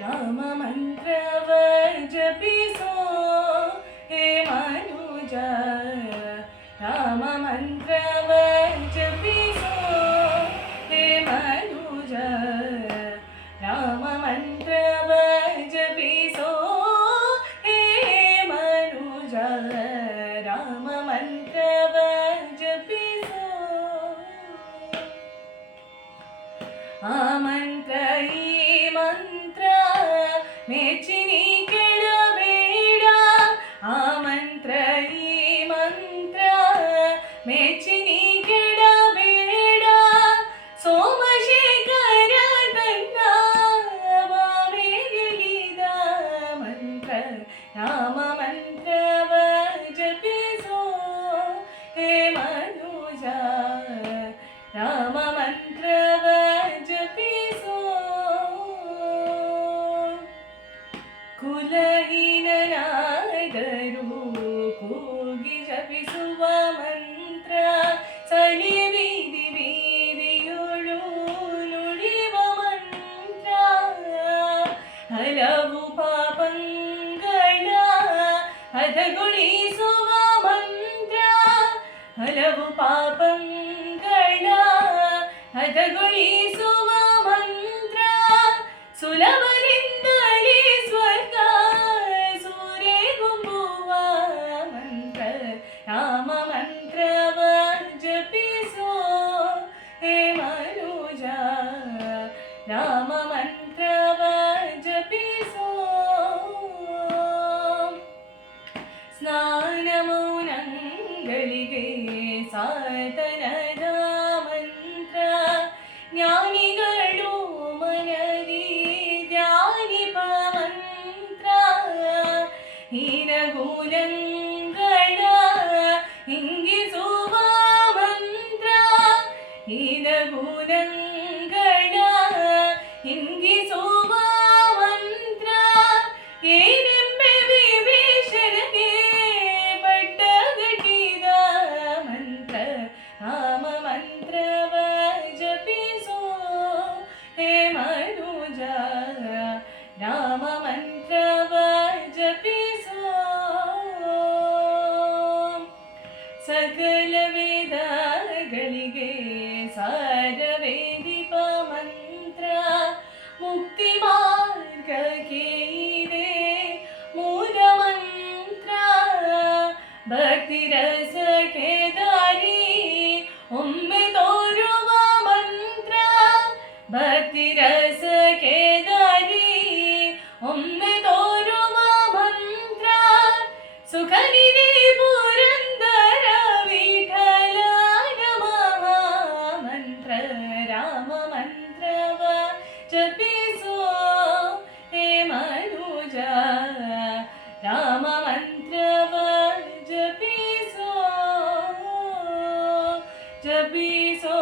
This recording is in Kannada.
ರಾಮ ಮಂತ್ರವ ಜಪಿಸೋ ಹೇ ಮನುಜ ರಾಮ ಮಂತ್ರವ ಜಪಿಸೋ ಹೇ ಮನುಜ ರಾಮ ಮಂತ್ರವ ಜಪಿಸೋ ಹೇ ಮನುಜ ರಾಮ ಮಂತ್ರವ ಜಪಿಸೋ ಆ ಮಂತ್ರ ಈ ಮಂತ್ರ ಮೆಚ್ಚಿನಿ ಕೆಳಬೇಡ ಆ ಮಂತ್ರ ಈ ಮಂತ್ರ ಮೆಚ್ಚಿನಿ ಕೆಳಬೇಡ ಸೋಮಶೇಖರ ತನ್ನ ಬಾವೆಗಿಳಿದ ಮಂತ್ರ ರಾಮ ಮಂತ್ರವ ಜಪಿಸೋ ಹೇ ಮನುಜ ರಾಮ ಮಂತ್ರವ ಜಪಿಸೋ ಕುಲಹೀನನಾದರೂ ಕೂಗಿ ಜಪಿಸುವ ಮಂತ್ರ ಸಲಿ ಬೀದಿ ಬೀದಿಯುಳು ನುಡಿವ ಮಂತ್ರ ಹಲವು ಪಾಪಂಗಳ ಹದಗೊಳಿಸುವ ಮಂತ್ರ ಹಲವು ಪಾಪಂಗಳ ಹದಗೊಳಿಸುವ ಮಂತ್ರ ಸುಲಭದಿಂದಲೇ ಸ್ವರ್ಗ ಸೂರೆಗುಂಬುವ ಮಂತ್ರ ರಾಮ ಮಂತ್ರವ ಜಪಿಸೋ ಹೇ ಮನುಜ ರಾಮ ಮಂತ್ರವ ಜಪಿಸೋ ಸ್ನಾನ ಮೌನಗಳಿಗೆ ಸಾಧನದ ಮಂತ್ರ ಜ್ಞಾನಿಗಳು ಮನದಿ ಧ್ಯಾನಿಪ ಮಂತ್ರ ಹೀನಗೂನಗಳ ಹಿಂಗಿಸುವ ಮಂತ್ರ ಹೀನಗೂನಗಳ ಹಿಂಗಿಸುವ ಮಂತ್ರ ಏನೆಂಬೆ ವಿಭೀಷಣಗೆ ಪಟ್ಟಗಟ್ಟಿದ ಮಂತ್ರ ರಾಮ ಮಂತ್ರವ ಜಪಿಸೋ ಹೇ ಮನುಜ ರಾಮ ಮಂತ್ರವ ಜಪಿಸೋ ಸಕಲ ವೇದಗಳಿಗೆ ಸಾರವೇದಿಪ ಮಂತ್ರ ಮುಕ್ತಿ ಮಾರ್ಗಕ್ಕೆ ಇದೆ ಮೂಲ ಮಂತ್ರ ಭಕ್ತಿ ರಸಕ್ಕೆ ದಾರಿ ಒಮ್ಮೆ ತೋರುವ ಮಂತ್ರ ಭಕ್ತಿ ರಸಕ್ಕೆ ದಾರಿ ಒಮ್ಮೆ ತೋರುವ ಮಂತ್ರ ಸುಖ ನಿಧಿ ಪುರಂದರ ವಿಠಲನ ಮಹಾಮಂತ್ರ ರಾಮ ಮಂತ್ರವ ಜಪಿಸೋ ಹೇ ಮನುಜ ರಾಮ ಮಂತ್ರವ ಜಪಿಸೋ ಜಪಿಸೋ